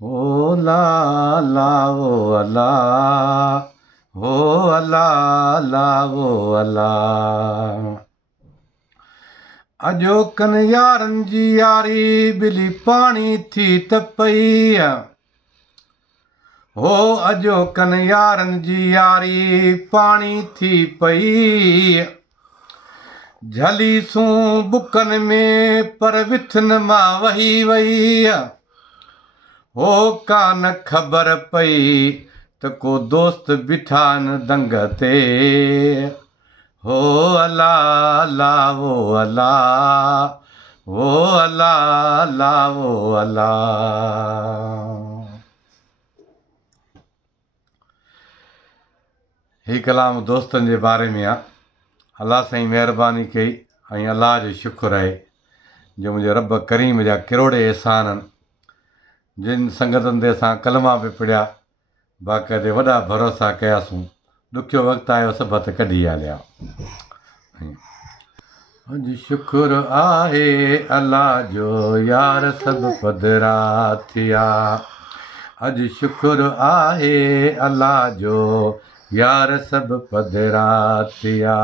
ओ ला ला ओ अला, ओ अला ला ओ अला। अॼोकन यारनि जी यारी ॿिली पाणी थी त पई। हो अॼोकन यारनि जी यारी पाणी थी पई। झलीसूं बुकनि में पर विथन मां वही वई। हो कान ख़बर पई त को दोस्त बिठा न दंग ते। हो अला अला वो अला, वो अला अला वो अला। ही कलाम दोस्तनि जे बारे में आहे। अलाह साईं महिरबानी कई ऐं अलाह जो शुक्र आहे जो मुंहिंजे रब करीम जा किरोड़े अहसान आहिनि। जिन संगतनि ते असां कलमा बि पढ़िया, बाक़ाइदे वॾा भरोसा कयासीं, ॾुखियो वक़्तु आयो सभु हथ कढी हलिया। अॼु शुक्र आहे अलाह जो यार सभु पधरा थिया। अॼु शुक्र आहे अलाह जो यार सभु पधरा थिया।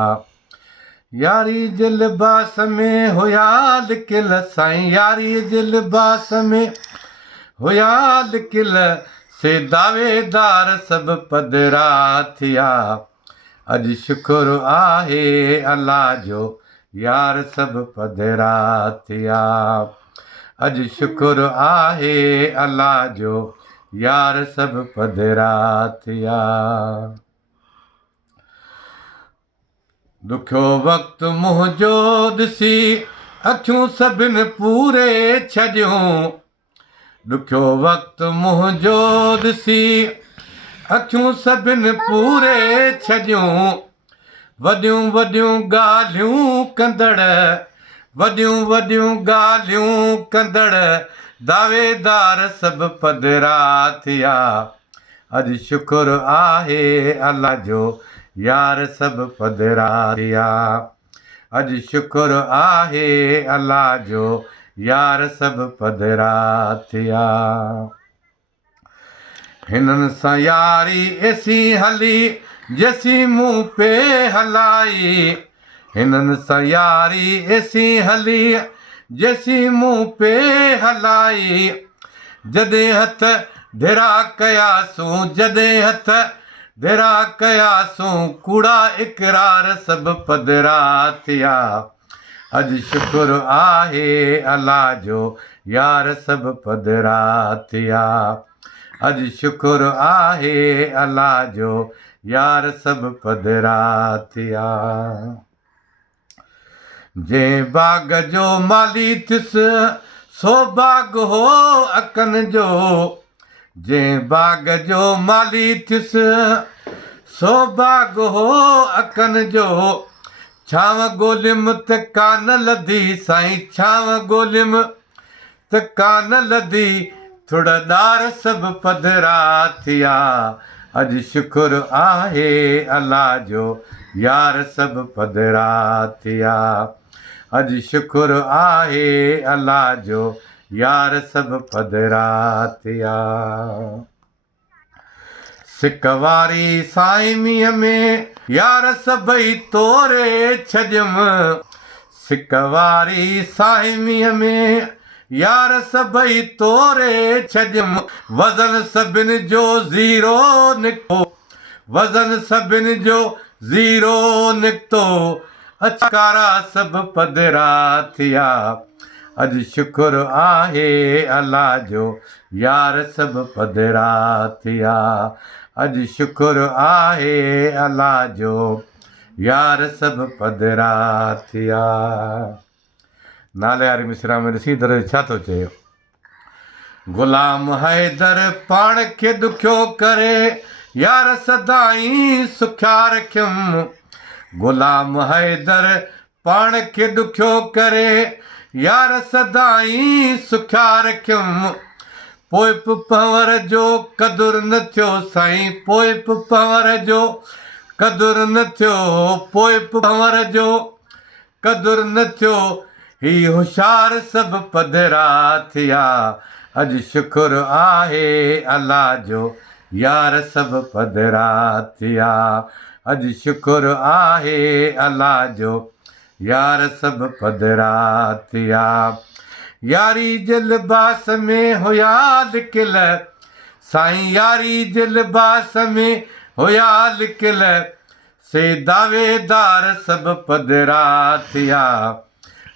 यारी जे लिबास में हुया लिकियल साईं, यारी जे लिबास में हुया लिकियल से दावेदार सभु पधरा थिया। अॼु शुक्र आहे अलाह जो यार सभु पधरा थिया। अॼु शुक्र आहे अलाह जो यार सभु पधरा थिया। ॾुखियो वक़्तु मुंहिंजो ॾिसी अखियूं सभिनि पूरे छॾियूं। ॾुखियो वक़्तु मुंहिंजो ॾिसी अखियूं सभिनि पूरे छॾियूं। वॾियूं वॾियूं ॻाल्हियूं कंदड़, वॾियूं वॾियूं ॻाल्हियूं कंदड़ दावेदार सभु पधरा थिया। अॼु शुक्र आहे अलाह जो यार सभु पधरा थिया। अॼु शुक्र आहे अलाह जो यार सभु पधरा थिया। हिननि सां यारी ऐसी हली जैसी मुंहुं पे हलाई। हिननि सां यारी ऐसी हली जैसी मुंहुं पे हलाई। जॾहिं हथ ढिरा कयासूं, जॾहिं हथ ढिरा कयासूं, कूड़ा इक़रार सभु पधरा थिया। अॼु शुक्र आहे अलाह जो यार सभु पधरा थिया। अॼु शुक्र आहे अलाह जो यार सभु पधरा थिया। जंहिं बाग़ जो माली थियुसि सो बाग़ हो अकनि जो। जंहिं बाग़ जो माली थियुसि सो बाग़ हो अकनि जो। छांव ॻोल्हियमि त कान लधी साईं, छांव ॻोल्हियमि त कान लधी, थुड़दार सभु पधरा थिया। अॼु शुक्र आहे अलाह जो यार सभु पधरा थिया। अॼु शुक्र आहे अलाह जो यार सभु पधरा थिया। सिक वारी साइमीअ में यार सभई तोरे छॾियमि। सिक वारी साइमीअ में यार सभई तोरे छॾियमि। वज़न सभिनि जो ज़ीरो निकितो, वज़न सभिनि जो ज़ीरो निकितो। अचकारा सभु पधरा थिया। अॼु शुक्र आहे अलाह जो यार सभु पधरा थिया। अॼु शुक्र आहे अलाह जो यार सभु पधरा थिया। नाले वारी मिसरा में ॾिसी दर छा थो चए। ग़ुलाम हैदर पाण खे ॾुखियो करे यार सदाई सुखिया रखियमि। ग़ुलाम हैदर पाण खे ॾुखियो करे यार सदाई सुखिया रखियमि। पोइ बि पंवर जो क़दुरु न थियो साईं, पोइ बि पंवर जो क़दुरु न थियो, पोइ बि पंवर जो क़दुरु न थियो। ही होशियार सभु पधरा थिया। अॼु शुक्र आहे अल्लाह जो यार सभु पधरा थिया। अॼु शुक्र आहे अल्लाह जो यार सभु पधरा थिया। यारी जे लिबास में हुया लिकियल, साईं यारी जे लिबास में हुया लिकियल, से दावेदार सभु पधरा थिया।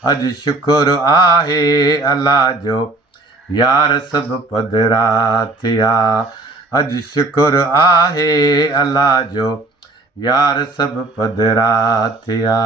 अॼु शुक्र आहे अल्लाह जो यार सभु पधरा थिया। अॼु शुक्र आहे अल्लाह जो यार सभु पधरा थिया।